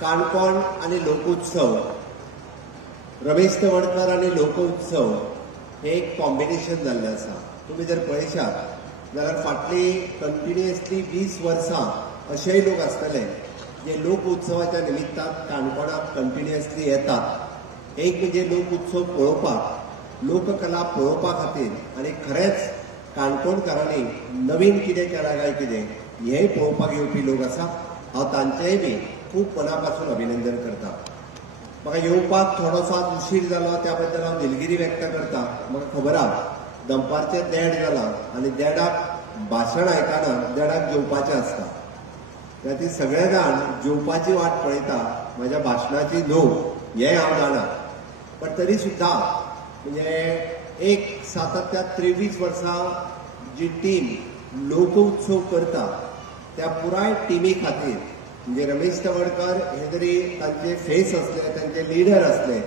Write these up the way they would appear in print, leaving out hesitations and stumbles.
काणकोण आणि लोकोत्सव, रमेश तवडकर आणि लोकोत्सव हे एक कॉम्बिनेशन जाल्लें आसा. तुमी जर पळयशात जाल्यार फाटली कंटिन्युअसली 20 वर्सां अशेय लोक आसतले जे लोकोत्सवाच्या निमित्तान काणकोणाक कंटिन्युअसली येतात. एक म्हणजे लोकोत्सव पळोवपाक, लोककला पळोवपा खातीर आनी खरेंच काणकोणकारांनी नवीन कितें केलां काय कितें हेंय पळोवपाक येवपी लोक आसा. हांव तांचेय बी खूब मनापासून अभिनंदन करता. म्हाका येवपाक थोडोसो उशीर जालो त्या बद्दल हांव दिलगिरी व्यक्त करता. म्हाका खबर आहा दनपारचें 1:30 जालां आनी 1:30 भाशण आयकना 1:30 जेवपाचें आसता. खातीर सगळे जाण जेवपाची वाट पळयता, म्हज्या भाशणाची न्हू हें हांव जाणा. पण तरी सुद्दां म्हणजे एक सातत्यान 23 वर्सां जी टीम लोकोत्सव करता त्या पुराय टिमी खातीर म्हणजे रमेश तवडकर हे जरी तांचे फेस असले, तांचे लिडर असले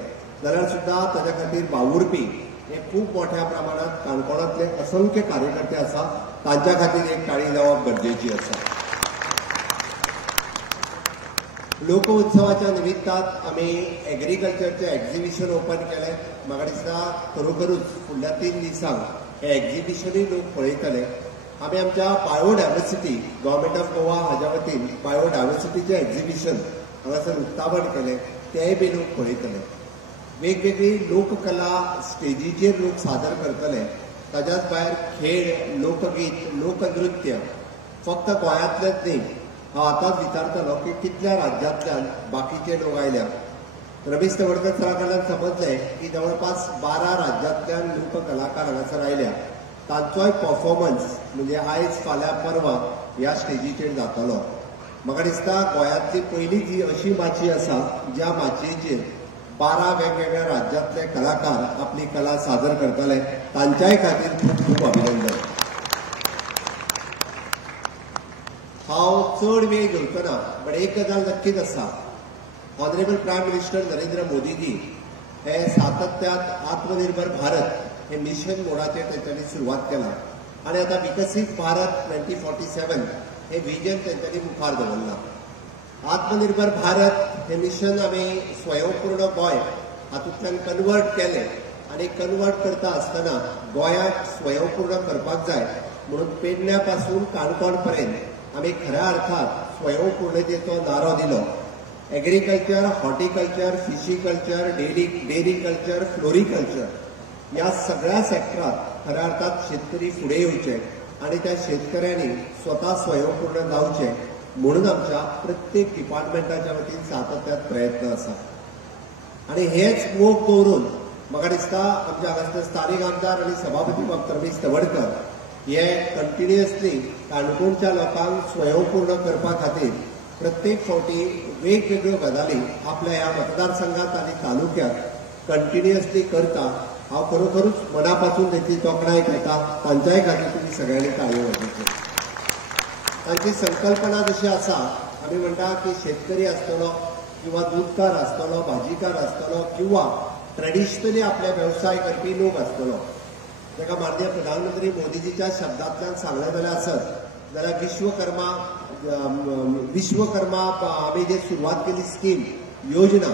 जाल्यार सुद्दां ताच्या खातीर वावुरपी हे खूब मोठ्या प्रमाणात काणकोणांतले असंख्य कार्यकर्ते आसा. तांच्या खातीर एक ताळी जावप गरजेची आसा. लोकोत्सवाच्या निमित्तान आमी एग्रीकल्चरचें एक्झिबिशन ओपन केलें. म्हाका दिसता खरोखरूच फुडल्या 3 दिसांक हे एक्झिबिशनूय लोक पळयतले. आमी आमच्या बायोडायवर्सिटी गव्हर्मेंट ऑफ गोवा हाच्या वतीन बायोडायवर्सिटीचें एक्झिबिशन हांगासर उक्तावण केलें, तेय बी लोक पळयतले. वेगवेगळी लोककला स्टेजीचेर लोक सादर करतले. ताच्याच भायर खेळ, लोकगीत, लोकनृत्य फक्त गोंयांतलेच न्ही. हांव आतांच विचारतलो की कितल्या राज्यांतल्यान बाकीचे लोक आयल्या. रमेश तवडकर सरा कडल्यान समजलें की जवळपास 12 राज्यांतल्यान लोककलाकार हांगासर आयल्या. तांचोय परफॉर्मन्स म्हणजे आयज फाल्यां परवा ह्या स्टेजीचेर जातलो. म्हाका दिसता गोंयांतली पयली जी अशी माची आसा ज्या माचयेचेर 12 वेगवेगळ्या राज्यांतले कलाकार आपली कला सादर करतले. तांच्याय खातीर खूब खूब अभिनंदन. हांव चड वेळ घेवचो ना, पण एक गजाल नक्कीच आसा. Honourable prime minister Narendra Modiji हे सातत्यान आत्मनिर्भर भारत हे मिशन मोडाचेर तांच्यांनी सुरवात केला आनी आतां विकसीत भारत 2047 हे विजन तांच्यांनी मुखार दवरला. आत्मनिर्भर भारत हे मिशन आमी स्वयंपूर्ण गोंय हातूंतल्यान कन्वर्ट केलें आनी कन्वर्ट करता आसतना गोंयाक स्वयंपूर्ण करपाक जाय म्हणून पेडण्या पासून काणकोण पर्यंत आमी खऱ्या अर्थात स्वयंपूर्णतेचो नारो दिलो. Agriculture, horticulture, fishiculture, dairy culture, floriculture ह्या सगळ्या सेक्टरात खऱ्या अर्थात शेतकरी फुडें येवचे आनी त्या शेतकऱ्यांनी स्वता स्वयंपूर्ण जावचे म्हणून आमच्या प्रत्येक डिपार्टमेंटाच्या वतीन सातत्यान प्रयत्न आसा. आनी हेच मोग दवरून म्हाका दिसता आमचे हांगासर स्थानीक आमदार आनी सभापती डॉ. रमेश तवडकर हे कंटिन्युअसली काणकोणच्या लोकांक स्वयंपूर्ण करपा खातीर प्रत्येक फावटी वेगवेगळ्यो गजाली आपल्या ह्या मतदारसंघात आनी तालुक्यात कंटिन्युअसली करता. हांव खरोखरूच मनापासून ताची तोखणाय करता. तांच्याय खातीर तुमी सगळ्यांनी ताळयो वाजोवच्यो. तांची संकल्पना जशी आसा, आमी म्हणटा की शेतकरी आसतलो किंवा दूधकार आसतलो, भाजीकार आसतलो किंवा ट्रेडिशनली आपले वेवसाय करपी लोक आसतलो, ताका माननीय प्रधानमंत्री मोदीजीच्या शब्दांतल्यान सांगलें जाल्यार आसत जाल्यार विश्वकर्मा आमी जी सुरवात केली स्कीम योजना,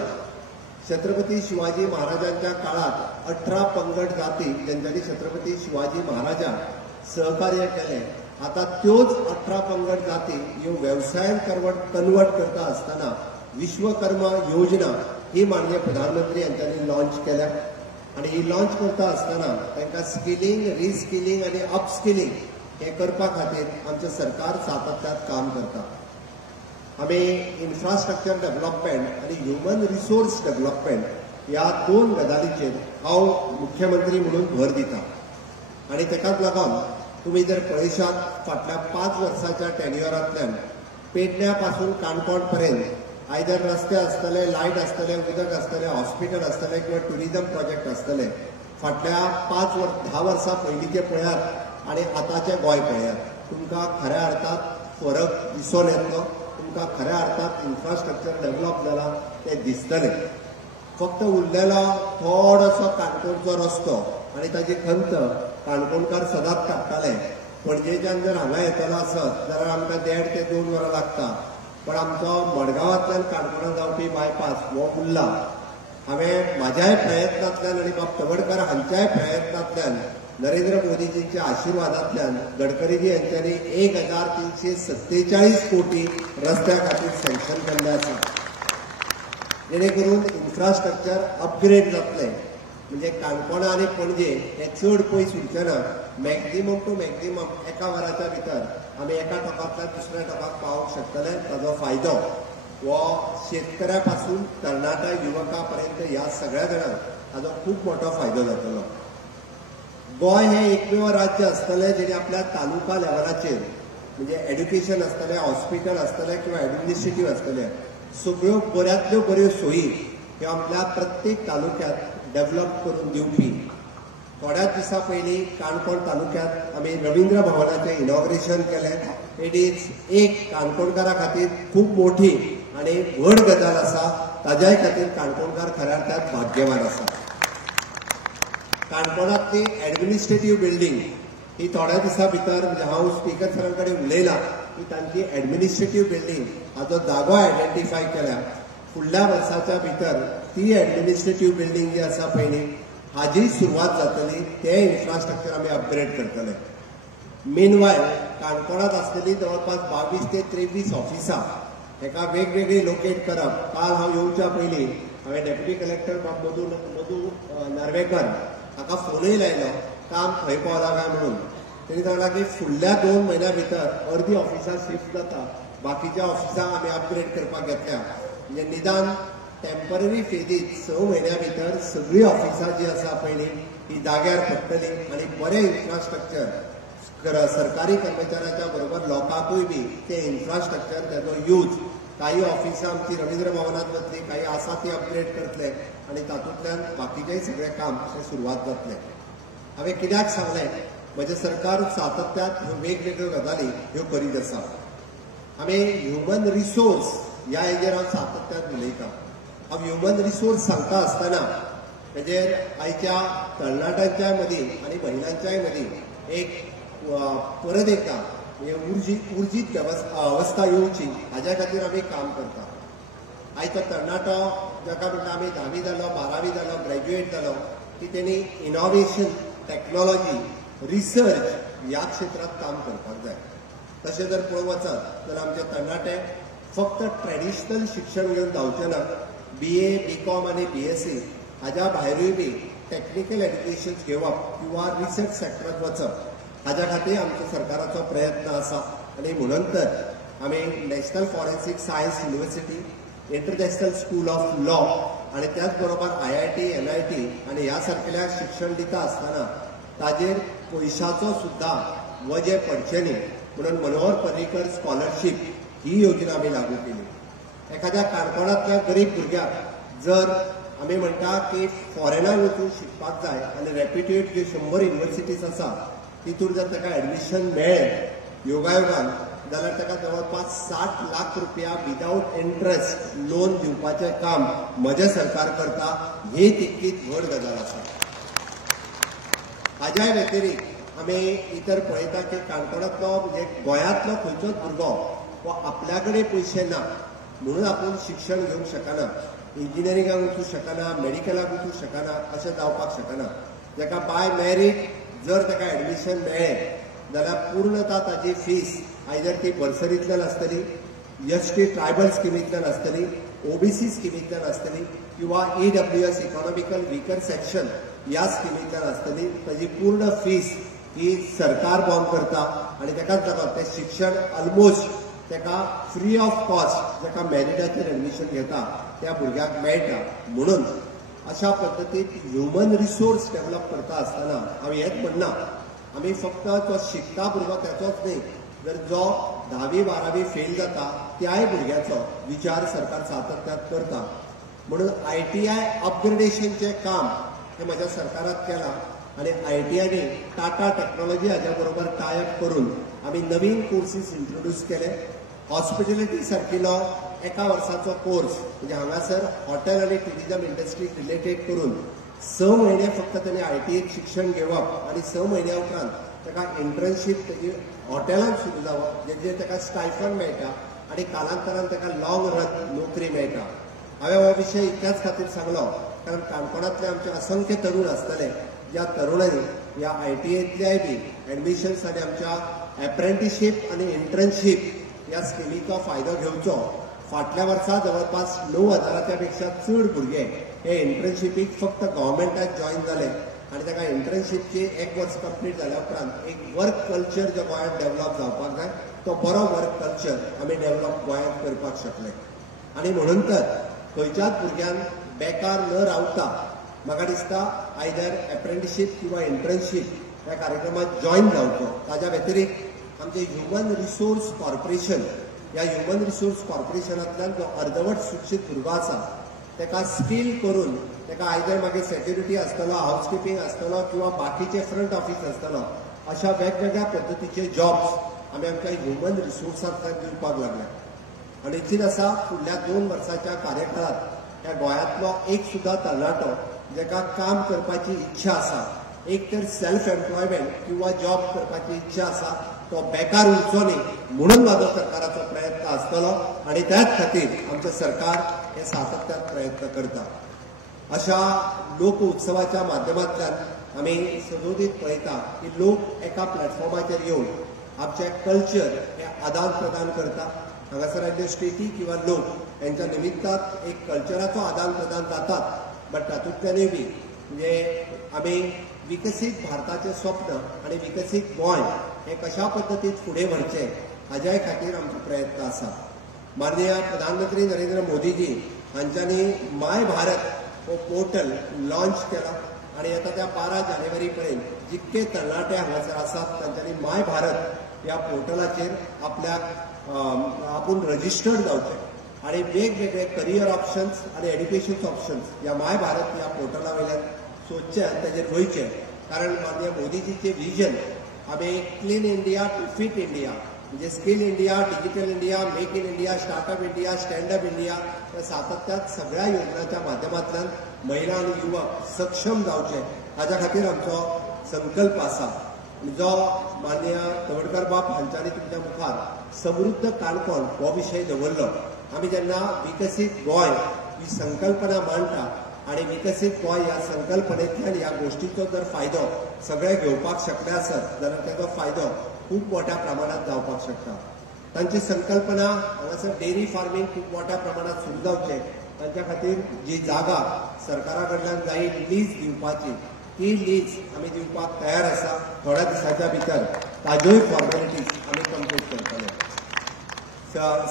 छत्रपती शिवाजी महाराजांच्या काळात 18 पंगड जाती ज्यांच्यानी छत्रपती शिवाजी महाराजांक सहकार्य केलें. आता त्योच 18 पंगड जाती ह्यो व्यवसायान कन्वर्ट करता आसतना विश्वकर्मा योजना ही माननीय प्रधानमंत्री यांच्यानी लॉन्च केल्या. आणि ही लॉन्च करता आसतना तांकां स्किलिंग, रिस्किलिंग आणि अपस्किलिंग हे करपा खातीर आमचें सरकार सातत्यान काम करता. आमी इन्फ्रास्ट्रक्चर डेव्हलपमेंट आणि ह्युमन रिसोर्स डेव्हलपमेंट ह्या 2 गजालींचेर हांव मुख्यमंत्री म्हणून भर दिता. आणि ताकाच लागून तुमी जर पळयशात फाटल्या 5 वर्सांच्या टेन्युअरांतल्यान पेडण्या पासून काणकोण पर्यंत आयदर रस्ते आसतले, लायट आसतले, उदक आसतलें, हॉस्पिटल आसतलें किंवा टुरिजम प्रोजेक्ट आसतले, फाटल्या 10 वर्सां पयलींचे पळयात आनी आतांचें गोंय पळयात, तुमकां खऱ्या अर्थात फरक दिसून येतलो. तुमकां खऱ्या अर्थात इन्फ्रास्ट्रक्चर डेव्हलप जाला तें दिसतलें. फक्त उरलेलो थोडोसो काणकोणचो रस्तो आनी ताची खंत काणकोणकार सदांच काडटाले. पणजेच्यान जर हांगा येतलो आसत जाल्यार आमकां 1.5 ते 2 वरां लागता. पण आमचो मडगांवांतल्यान काणकोणां जावपी बायपास हो उरला. हांवें म्हाज्याय प्रयत्नांतल्यान आनी बाब तवडकर हांच्याय प्रयत्नांतल्यान नरेंद्र मोदीजींच्या आशिर्वादांतल्यान गडकरीजी यांच्यांनी 1347 कोटी रस्त्या खातीर सँक्शन केल्ले आसा, जेणे करून इन्फ्रास्ट्रक्चर अपग्रेड जातले. म्हणजे काणकोणा आनी पणजे हे चड पयस उरचेना. मॅक्झिमम टू मॅक्झिमम एका वराच्या भितर आमी एका टोकांतल्यान दुसऱ्या टोकाक पावंक शकतले. ताजो फायदो हो शेतकऱ्या पासून तरणाट्या युवकां पर्यंत ह्या सगळ्या जाणांक ताजो खूब मोठो फायदो जातलो. गोंय हे एकमेव राज्य आसतलें जेणे आपल्या तालुका लेवलाचेर म्हणजे एड्युकेशन आसतलें, हॉस्पिटल आसतलें किंवा एडमिनिस्ट्रेटीव आसतलें, सगळ्यो बऱ्यांतल्यो बऱ्यो सोयी ह्यो आपल्या प्रत्येक तालुक्यांत डेव्हलप करून दिवपी. थोड्याच दिसा पयलीं काणकोण तालुक्यांत आमी रवींद्र भवनाचें इनॉग्रेशन केलें. इट इज एक काणकोणकारा खातीर खूब मोठी आनी व्हड गजाल आसा. ताज्याय खातीर काणकोणकार खऱ्या अर्थान भाग्यवान आसा. काणकोणांतली एडमिनिस्ट्रेटीव बिल्डींग ही थोड्या दिसा भितर म्हणजे हांव स्पीकर सरां कडेन उलयलां की तांची एडमिनिस्ट्रेटीव बिल्डींग हाजो जागो आयडेंटिफाय केल्या. फुडल्या वर्साच्या भितर ती एडमिनिस्ट्रेटीव बिल्डींग जी आसा पळय हाजी सुरवात जातली. ते इन्फ्रास्ट्रक्चर आमी अपग्रेड करतले. मेनवायल काणकोणांत आसलेली जवळपास 22 ते 23 ऑफिसां हेका वेगवेगळी लोकेट करप. काल हांव येवच्या पयलीं हांवें डेप्युटी कलेक्टर मधू नार्वेकर हाका फोनूय लायलो काम खंय पावला काय म्हणून. तेणी सांगलां की फुडल्या 2 म्हयन्या भितर अर्दी ऑफिसां शिफ्ट जाता, बाकीच्या ऑफिसांक आमी अपग्रेड करपाक घेतल्या. म्हणजे निदान टेम्पररी फेजीत 6 म्हयन्या भितर सगळीं ऑफिसां जी आसा पळय ही जाग्यार पडटली आनी बरें इन्फ्रास्ट्रक्चर सरकारी कर्मचाऱ्याच्या बरोबर लोकांकूय बी ते इन्फ्रास्ट्रक्चर तेजो यूज. काही ऑफिसां आमची रवींद्र भवनांत जातली, काही आसा ती अपग्रेड करतले आनी तातूंतल्यान बाकीचेंय सगळें काम अशें सुरवात जातलें. हांवें कित्याक सांगलें, म्हजें सरकार सातत्यान ह्यो वेगवेगळ्यो गजाली ह्यो करीत आसा. आमी ह्युमन रिसोर्स ह्या हेजेर हांव सातत्यान उलयतां. हांव ह्युमन रिसोर्स सांगता आसतना तेजेर आयच्या तरणाट्यांच्या मदीं आनी महिलांच्याय मदीं एक परत एकदा उर्जीत अवस्था येवची हाज्या खातीर आमी काम करता. आयज तो तरणाटो जाका म्हणटा आमी 10वी जालो, 12वी जालो, ग्रॅज्युएट जालो की तेणी इनोव्हेशन, टॅक्नॉलॉजी, रिसर्च ह्या क्षेत्रांत काम करपाक जाय. तशें जर पळोवंक वचत जाल्यार आमचे तरणाटे फक्त ट्रेडिशनल शिक्षण घेवन धांवचे ना. BA, BCom आनी BSc हाज्या भायरूय बी टॅक्निकल एड्युकेशन घेवप किंवा रिसर्च सेक्टरांत वचप हाज्या खातीर आमच्या सरकाराचो प्रयत्न आसा. आनी म्हणून तर आमी national forensic science university, international school of law आनी त्याच बरोबर IIT, NIT आनी ह्या सारकेल्या शिक्षण दिता आसतना ताजेर पयशांचो सुद्दां वजें पडचें न्ही म्हणून मनोहर पर्रीकर स्कॉलरशीप ही योजना आमी लागू केली. एखाद्या काणकोणांतल्या गरीब भुरग्याक जर आमी म्हणटा की फॉरेनांत वचून शिकपाक जाय आनी रेप्युटेड ज्यो 100 युनिव्हर्सिटीज आसा तितून जर ताका एडमिशन मेळ्ळें योगायोगान जाल्यार ताका जवळपास 60 लाख रुपया विदाउट इंट्रस्ट लोन दिवपाचें काम म्हजें सरकार करता. ही तितकीच व्हड गजाल आसा. हाज्या व्यतिरिक्त आमी इतर पळयता की काणकोणांतलो म्हणजे गोंयांतलो खंयचोच भुरगो हो आपल्या कडेन पयशे ना म्हणून आपूण शिक्षण घेवंक शकना, इंजिनियरिंगाक वचूंक शकना, मेडिकलाक वचूंक शकना, अशें जावपाक शकना. जाका बाय मेरीट जर ताका एडमिशन मेळ्ळें जाल्यार पूर्णता ताची फीस आयदर ती बर्सरींतल्यान आसतली, ST ट्रायबल स्किमींतल्यान आसतली, OBC स्किमींतल्यान आसतली किंवा EWS इकॉनॉमिकल विकर सेक्शन ह्या स्किमींतल्यान आसतली. ताची पूर्ण फीस ही सरकार बॉर्न करता आनी ताकाच लागून तें शिक्षण ऑलमोस्ट ताका फ्री ऑफ कॉस्ट जाका मेरिटाचेर एडमिशन घेता त्या भुरग्याक मेळटा. म्हणून अशा पद्दतीन ह्युमन रिसोर्स डेव्हलप करता आसतना हांव हेंच म्हणना आमी फक्त तो शिकता भुरगो त्याचोच न्ही, जर जो 10वी 12वी फेल जाता त्याय भुरग्याचो विचार सरकार सातत्यान करता. म्हणून ITI अपग्रेडेशनचें काम हें म्हज्या सरकारात केलां आनी ITIनी टाटा टेक्नॉलॉजी हाज्या बरोबर टायअप करून आमी नवीन कोर्सीस इंट्रोड्यूस केले. हॉस्पिटॅलिटी सारकिलो एका वर्साचो कोर्स म्हणजे हांगासर हॉटेल आनी टुरिजम इंडस्ट्री रिलेटेड करून 6 म्हयने फक्त ताणें ITIक शिक्षण घेवप आनी 6 म्हयन्या उपरांत ताका इंटर्नशीप तेजी हॉटेलांत सुरू जावप जेजेर ताका स्टायफंड मेळटा आणि कालांतरान ताका लॉंग रन नोकरी मेळटा। हांवें हो विशय इतल्याच खातीर सांगलो कारण काणकोणांतले आमचे असंख्य तरुण आसतले ज्या तरुणांनी ह्या ITAंतल्याय बी एडमिशन्स आनी आमच्या एप्रेंटिसशीप आनी इंटर्नशीप ह्या स्किमीचो फायदो घेवचो। फाटल्या वर्सा जवळपास 9,000 पेक्षा चड भुरगे हे इंटर्नशिपीक फक्त गव्हर्मेंटात जॉईन जाले आणि ताका इंटर्नशिपची 1 वर्स कंप्लीट जाल्या उपरांत एक वर्क कल्चर जो गोंयांत डेव्हलप जावपाक जाय तो बरो वर्क कल्चर आमी डेव्हलप गोंयांत करपाक शकले। आणि म्हणून तर खंयच्याच भुरग्यांक बेकार न रावता म्हाका दिसता आयदर एप्रेंटिसशीप किंवा इंटर्नशीप ह्या कार्यक्रमात जॉईन जावचो। ताज्या व्यतिरिक्त आमचे ह्युमन रिसोर्स कॉर्पोरेशन ह्या ह्युमन रिसोर्स कॉर्पोरेशनांतल्यान जो अर्दवट शिक्षीत भुरगो आसा ताका स्किल करून ताका आयदर मागीर सेक्युरिटी आसतलो, हाऊसकीपिंग आसतलो किंवा बाकीचे फ्रंट ऑफिस आसतलो, अशा वेगवेगळ्या पद्धतीचे जॉब्स आमी आमच्या ह्युमन रिसोर्सांतल्यान दिवपाक लागल्या। आणि चिंत आसा फुडल्या 2 वर्सांच्या कार्यकाळात ह्या गोंयांतलो एक सुद्धा तरणाटो जाका काम करपाची इच्छा आसा, एक तर सेल्फ एम्प्लॉयमेंट किंवा जॉब करपाची इच्छा आसा, तो बेकार उरचो न्ही म्हणून म्हाजो सरकाराचो प्रयत्न आसतलो आणि त्याच खातीर आमचें सरकार हे सातत्यान प्रयत्न करता। अशा लोक उत्सवाच्या माध्यमांतल्यान आमी सदोदीत पळयता की लोक एका प्लॅटफॉर्माचेर येवन आमचे कल्चर हे आदान प्रदान करता। हांगासर आयिल्ले स्टेटी किंवा लोक यांच्या निमित्तात एक कल्चराचो आदान प्रदान जातात, बट तातूंतल्यानूय बी म्हणजे आमी विकसीत भारताचें स्वप्न आणि विकसीत गोंय हे कशा पद्दतीन फुडें व्हरचें हाज्याय खातीर आमचो प्रयत्न आसा। माननीय प्रधानमंत्री नरेंद्र मोदीजी हांच्यांनी माय भारत हो पोर्टल लॉन्च केला आणि आता त्या 12 जानेवारी पर्यंत जितके तरणाटे हांगासर आसात तांच्यांनी माय भारत ह्या पोर्टलाचेर आपूण रजिस्टर्ड जावचें आणि वेगवेगळे करियर ऑप्शन्स आणि एड्युकेशन ऑप्शन्स ह्या माय भारत ह्या पोर्टला वयल्यान सोदचे आनी ताचेर वयचें। कारण माननीय मोदीजीचे विजन आमी clean India to fit India म्हणजे skill India, digital India, make in India, startup India, standup India या सातत्यात सगळ्या योजनांच्या माध्यमांतल्यान महिला आणि युवक सक्षम जावचे हाच्या खातीर आमचो संकल्प आसा। जो माननीय तवडकर बाब हांच्यांनी तुमच्या मुखार समृद्ध काणकोण हो विशय दवरलो, आमी जेन्ना विकसीत गोंय ही संकल्पना मांडटा आणि विकसीत गोंय ह्या संकल्पनेंतल्यान ह्या गोष्टीचो जर फायदो सगळे घेवपाक शकले आसत जाल्यार ताचो फायदो खूब मोठ्या प्रमाणात जावपाक शकता। तांची संकल्पना हांगासर डेरी फार्मिंग खूब मोठ्या प्रमाणात सुरू जावचें, तांच्या खातीर जी जागा सरकारा कडल्यान जाय लीज दिवपाची ती लीज आमी दिवपाक तयार आसा। थोड्या दिसांच्या भितर ताज्योय फॉर्मेलिटीज आमी कंप्लीट करतले।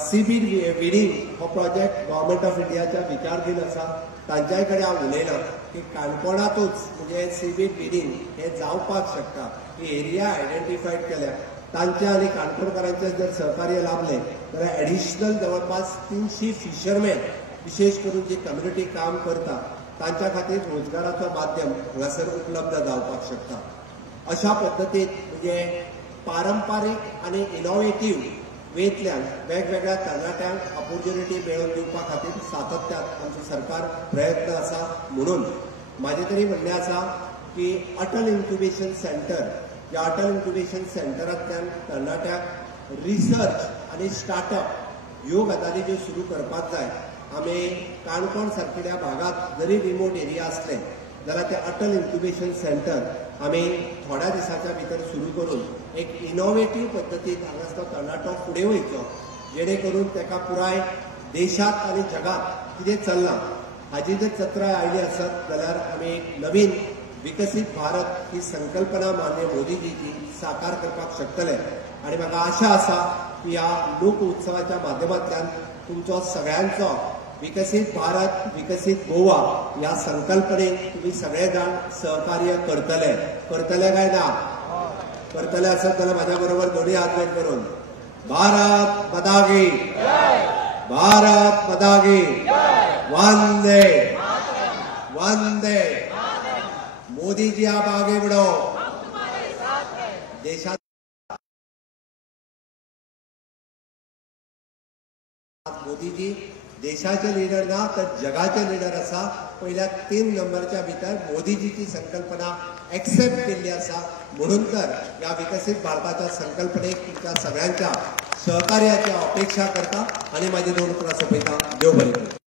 सीबीड विडींग हो प्रोजेक्ट गव्हर्मेंट ऑफ इंडियाच्या विचारधीन आसा। तांच्याय कडेन हांव उलयलां की काणकोणांतूच म्हणजे सीबीड विडींग हे जावपाक शकता। ही एरिया आयडेंटिफायड केल्या, तांचे आनी काणकोणकारांचे जर सहकार्य लाभलें जाल्यार एडिशनल जवळपास 300 फिशरमॅन विशेष करून जी कम्युनिटी काम करता तांच्या खातीर रोजगाराचो माध्यम हांगासर उपलब्ध जावपाक शकता। अशा पद्दतीन म्हणजे पारंपारीक आनी इनोव्हेटिव्ह वेतल्यान वेगवेगळ्या तरणाट्यांक ऑपॉर्च्युनिटी मेळोवन दिवपा खातीर सातत्यान आमचो सरकार प्रयत्न आसा। म्हणून म्हाजें तरी म्हणणें आसा की अटल इन्क्युबेशन सेंटर या अटल इन्क्युबेशन सेंटरांतल्यान तरणाट्यांक रिसर्च आनी स्टार्टअप ह्यो गजाली ज्यो सुरू करपाक जाय। आमी काणकोण सारकिल्या भागात जरी रिमोट एरिया असले जाल्यार ते अटल इन्क्युबेशन सेंटर आमी थोड्या दिसाच्या भितर सुरू करून एक इनोव्हेटिव्ह पद्दतीन हांगासलो तरणाटो फुडें वयचो, जेणे करून ताका पुराय देशांत आनी जगात कितें चल्लां हाची जर चत्राय आयली आसत जाल्यार आमी एक नवीन विकसीत भारत ही संकल्पना माननीय मोदीजीची साकार करपाक शकतले। आणि म्हाका आशा आसा की ह्या लोक उत्सवाच्या माध्यमांतल्यान तुमचो सगळ्यांचो विकसीत भारत विकसीत गोवा या संकल्पनेक तुम्ही सगळे जाण सहकार्य करतले काय ना? करतले आसत जाल्यार म्हाज्या बरोबर दोन्ही हात वर करून भारत माता की भारत माता की वंदे वंदे मोदीजी आप आगे बढ़ो। देशात मोदीजी देशाचे लीडर ना तर जगाचे लीडर आसा। पहिल्या 3 नंबरच्या भितर मोदीजीची संकल्पना एक्सेप्ट केल्ली आसा। म्हणून तर या विकसित भारताच्या संकल्पनेक तुमच्या सगळ्यांच्या सहकार्याची अपेक्षा करता आणि माझे दोन उतरां सोंपयता. देव बरें करूं.